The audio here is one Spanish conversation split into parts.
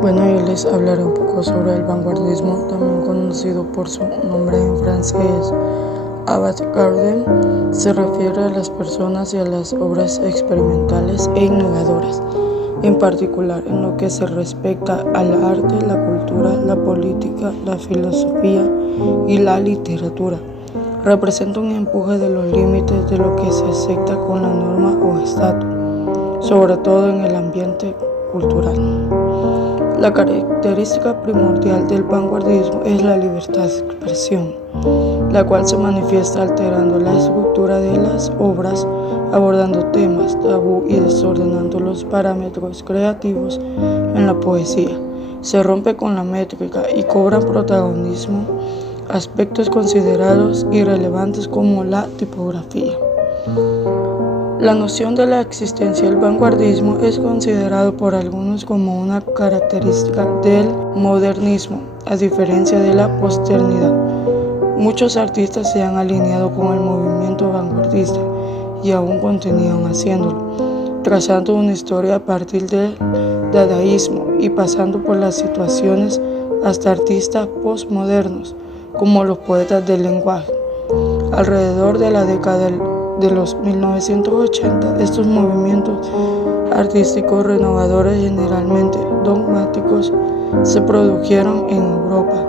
Bueno, yo les hablaré un poco sobre el vanguardismo, también conocido por su nombre en francés, avant-garde. Se refiere a las personas y a las obras experimentales e innovadoras, en particular en lo que se respecta al arte, la cultura, la política, la filosofía y la literatura. Representa un empuje de los límites de lo que se acepta con la norma o estatus, sobre todo en el ambiente cultural. La característica primordial del vanguardismo es la libertad de expresión, la cual se manifiesta alterando la estructura de las obras, abordando temas tabú y desordenando los parámetros creativos en la poesía. Se rompe con la métrica y cobran protagonismo aspectos considerados irrelevantes como la tipografía. La noción de la existencia del vanguardismo es considerado por algunos como una característica del modernismo, a diferencia de la posternidad. Muchos artistas se han alineado con el movimiento vanguardista y aún continúan haciéndolo, trazando una historia a partir del dadaísmo y pasando por las situaciones hasta artistas postmodernos, como los poetas del lenguaje. Alrededor de la década de los 1980, estos movimientos artísticos renovadores, generalmente dogmáticos, se produjeron en Europa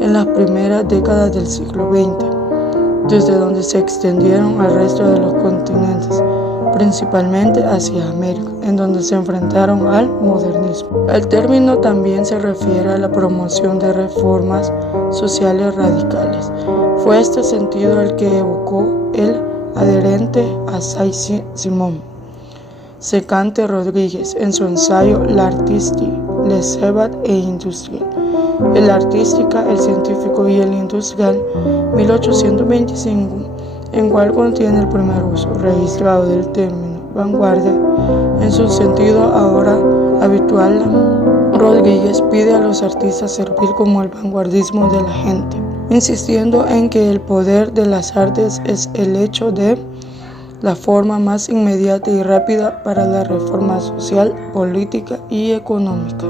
en las primeras décadas del siglo XX, desde donde se extendieron al resto de los continentes, principalmente hacia América, en donde se enfrentaron al modernismo. El término también se refiere a la promoción de reformas sociales radicales. Fue este sentido el que evocó el adherente a Saint-Simon, Secante Rodríguez, en su ensayo L'artistique, le savoir et industrie, el artística, el científico y el industrial, 1825, en cual contiene el primer uso registrado del término vanguardia en su sentido ahora habitual. Rodríguez pide a los artistas servir como el vanguardismo de la gente, insistiendo en que el poder de las artes es el hecho de la forma más inmediata y rápida para la reforma social, política y económica.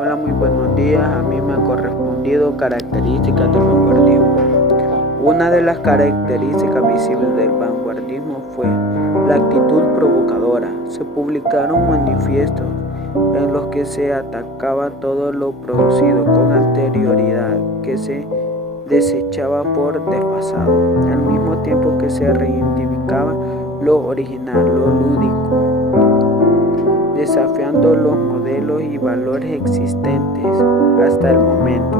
Hola, muy buenos días. A mí me ha correspondido características del vanguardismo. Una de las características visibles del vanguardismo fue la actitud provocadora. Se publicaron manifiestos en los que se atacaba todo lo producido con anterioridad, que se desechaba por desfasado, al mismo tiempo que se reivindicaba lo original, lo lúdico, desafiando los modelos y valores existentes hasta el momento.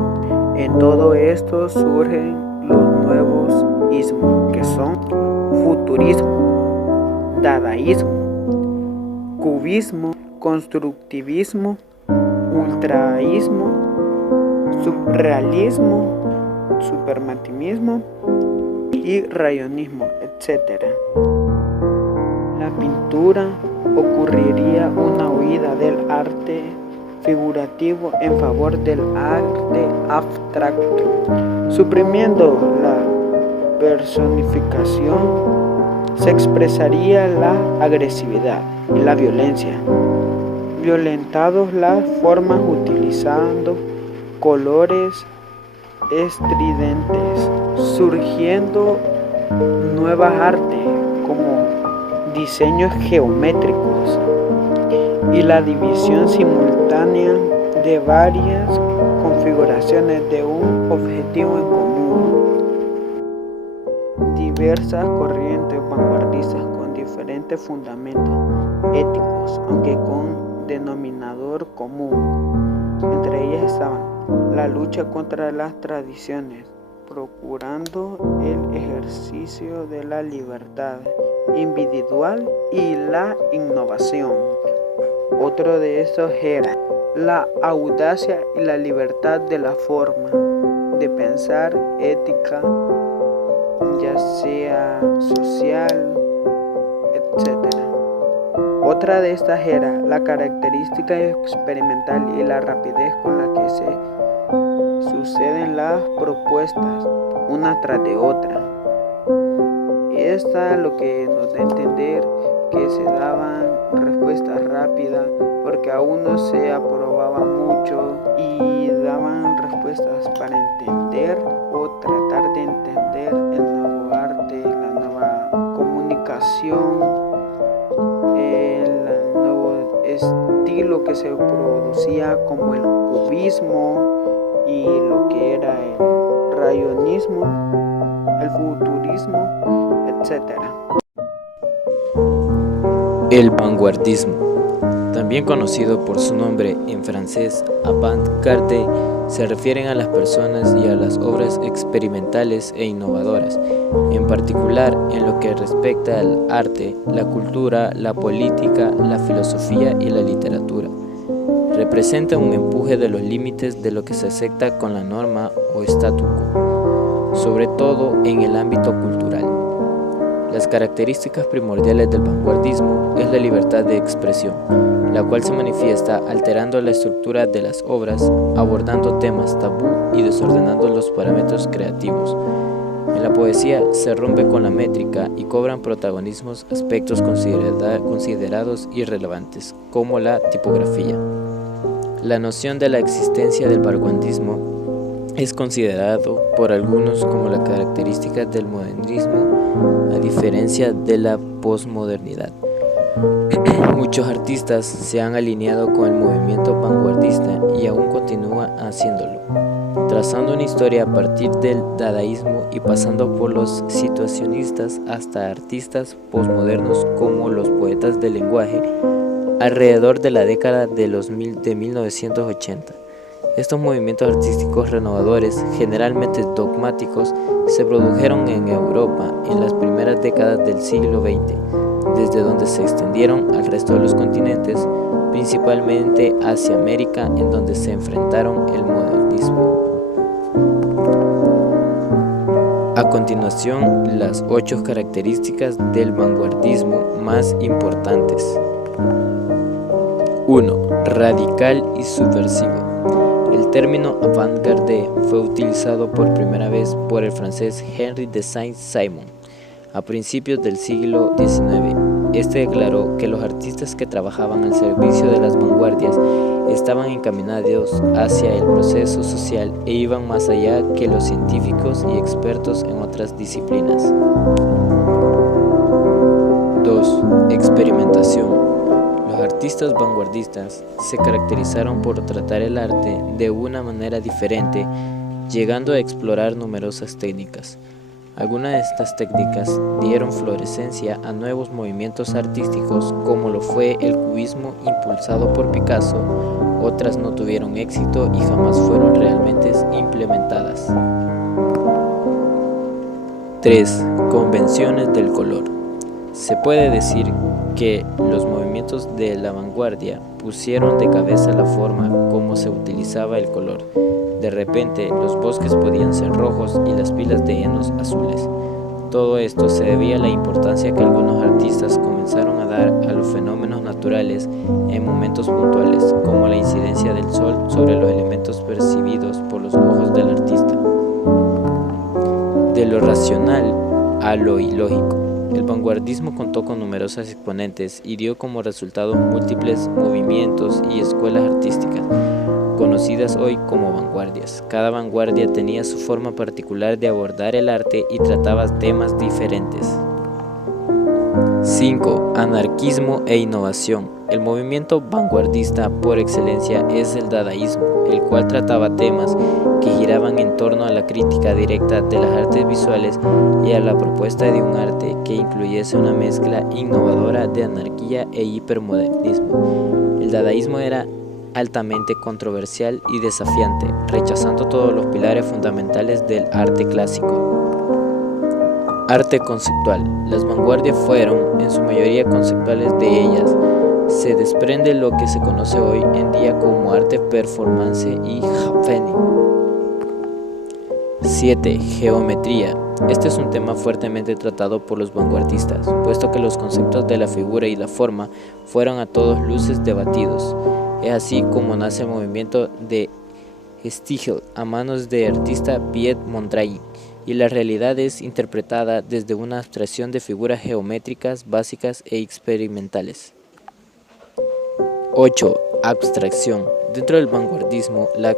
En todo esto surgen los nuevos ismos, que son futurismo, dadaísmo, cubismo, constructivismo, ultraísmo, surrealismo, supermatimismo y rayonismo, etc. La pintura ocurriría una huida del arte figurativo en favor del arte abstracto, suprimiendo la personificación. Se expresaría la agresividad y la violencia, violentados las formas utilizando colores estridentes, surgiendo nuevas artes como diseños geométricos y la división simultánea de varias configuraciones de un objetivo en común. Diversas corrientes vanguardistas con diferentes fundamentos éticos, aunque con denominador común. Entre ellas estaban la lucha contra las tradiciones, procurando el ejercicio de la libertad individual y la innovación. Otro de estos era la audacia y la libertad de la forma de pensar, ética, ya sea social, etc. Otra de estas era la característica experimental y la rapidez con la que se suceden las propuestas una tras de otra. Esta lo que nos da a entender que se daban respuestas rápidas porque aún no se aprobaba mucho y daban respuestas para entender o tratar de entender el nuevo arte, la nueva comunicación, el nuevo estilo que se producía como el cubismo y lo que era el rayonismo, el futurismo, etc. El vanguardismo, también conocido por su nombre en francés avant-garde, se refieren a las personas y a las obras experimentales e innovadoras, en particular en lo que respecta al arte, la cultura, la política, la filosofía y la literatura. Representa un empuje de los límites de lo que se acepta con la norma o statu quo, sobre todo en el ámbito cultural. Las características primordiales del vanguardismo es la libertad de expresión, la cual se manifiesta alterando la estructura de las obras, abordando temas tabú y desordenando los parámetros creativos. En la poesía se rompe con la métrica y cobran protagonismo aspectos considerados irrelevantes, como la tipografía. La noción de la existencia del vanguardismo es considerado por algunos como la característica del modernismo, a diferencia de la posmodernidad. Muchos artistas se han alineado con el movimiento vanguardista y aún continúan haciéndolo, trazando una historia a partir del dadaísmo y pasando por los situacionistas hasta artistas posmodernos como los poetas del lenguaje alrededor de la década de 1980. Estos movimientos artísticos renovadores, generalmente dogmáticos, se produjeron en Europa en las primeras décadas del siglo XX, desde donde se extendieron al resto de los continentes, principalmente hacia América, en donde se enfrentaron el modernismo. A continuación, las 8 características del vanguardismo más importantes. 1. Radical y subversivo. El término avant-garde fue utilizado por primera vez por el francés Henri de Saint-Simon a principios del siglo XIX. Este declaró que los artistas que trabajaban al servicio de las vanguardias estaban encaminados hacia el proceso social e iban más allá que los científicos y expertos en otras disciplinas. 2. Experimentación. Los artistas vanguardistas se caracterizaron por tratar el arte de una manera diferente, llegando a explorar numerosas técnicas. Algunas de estas técnicas dieron florescencia a nuevos movimientos artísticos, como lo fue el cubismo impulsado por Picasso. Otras no tuvieron éxito y jamás fueron realmente implementadas. 3. Convenciones del color. Se puede decir que los movimientos de la vanguardia pusieron de cabeza la forma como se utilizaba el color. De repente, los bosques podían ser rojos y las pilas de llenos azules. Todo esto se debía a la importancia que algunos artistas comenzaron a dar a los fenómenos naturales en momentos puntuales, como la incidencia del sol sobre los elementos percibidos por los ojos del artista. De lo racional a lo ilógico. El vanguardismo contó con numerosos exponentes y dio como resultado múltiples movimientos y escuelas artísticas, conocidas hoy como vanguardias. Cada vanguardia tenía su forma particular de abordar el arte y trataba temas diferentes. 5. Anarquismo e innovación. El movimiento vanguardista por excelencia es el dadaísmo, el cual trataba temas que giraban en torno a la crítica directa de las artes visuales y a la propuesta de un arte que incluyese una mezcla innovadora de anarquía e hipermodernismo. El dadaísmo era altamente controversial y desafiante, rechazando todos los pilares fundamentales del arte clásico. Arte conceptual. Las vanguardias fueron, en su mayoría, conceptuales. De ellas se desprende lo que se conoce hoy en día como arte performance y happening. 7. Geometría. Este es un tema fuertemente tratado por los vanguardistas, puesto que los conceptos de la figura y la forma fueron a todas luces debatidos. Es así como nace el movimiento de Stiegel a manos del artista Piet Mondrian, y la realidad es interpretada desde una abstracción de figuras geométricas básicas e experimentales. 8. Abstracción. Dentro del vanguardismo, la